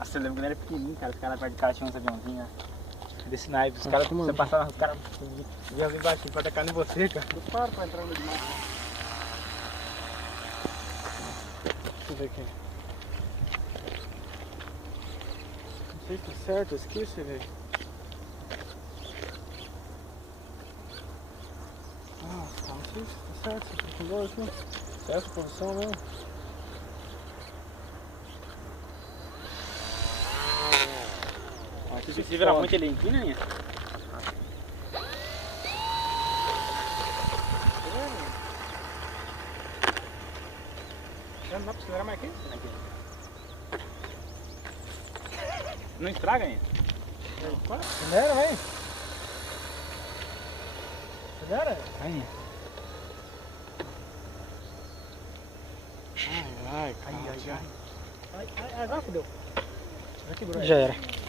Nossa, eu lembro quando era pequenininho, cara. Os caras perto de casa tinham uns aviãozinhos, né? Desse naipe. Os caras, você passava, os caras vinham embaixo pra atacar em você, cara. Eu paro pra entrar no meio do mato. Deixa eu ver aqui. Não sei se tá certo, eu esqueci, velho. Nossa, não sei se tá certo, se tá com dor aqui. Se é essa posição mesmo? Se você virar muito, ele inclina, né? Não dá pra acelerar mais aqui? Não estraga ainda? Acelera, vem. Acelera. Aí. Ai, ai, ai, ai. Ai, fudeu. Já quebrou. Já era.